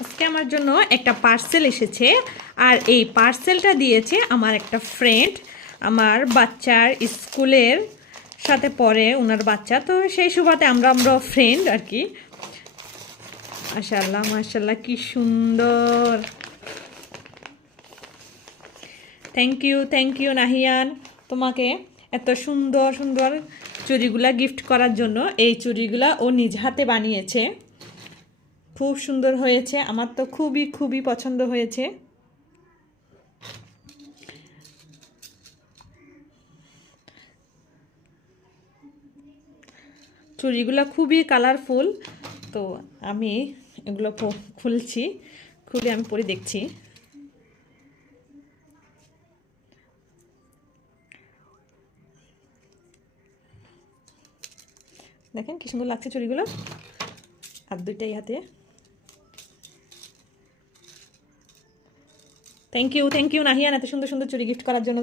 আজকে আমার জন্য একটা পার্সেল এসেছে, আর এই পার্সেলটা দিয়েছে আমার একটা ফ্রেন্ড। আমার বাচ্চার স্কুলের সাথে পড়ে ওনার বাচ্চা, তো সেই সুবাদে আমরা ফ্রেন্ড আর কি। মাশাআল্লাহ মাশাআল্লাহ, কি সুন্দর। থ্যাংক ইউ নাহিয়ান, তোমাকে এত সুন্দর সুন্দর চুড়িগুলা গিফট করার জন্য। এই চুড়িগুলা ও নিজ হাতে বানিয়েছে, খুব সুন্দর হয়েছে, আমার তো খুবই খুবই পছন্দ হয়েছে। চুড়িগুলো খুবই কালারফুল, তো আমি এগুলো খুলছি, খুলে আমি পরে দেখছি। দেখেন কি সুন্দর লাগছে চুড়িগুলো, আর দুইটাই হাতে। থ্যাংক ইউ নাহিয়ান, এত সুন্দর সুন্দর চুড়ি গিফট করার জন্য।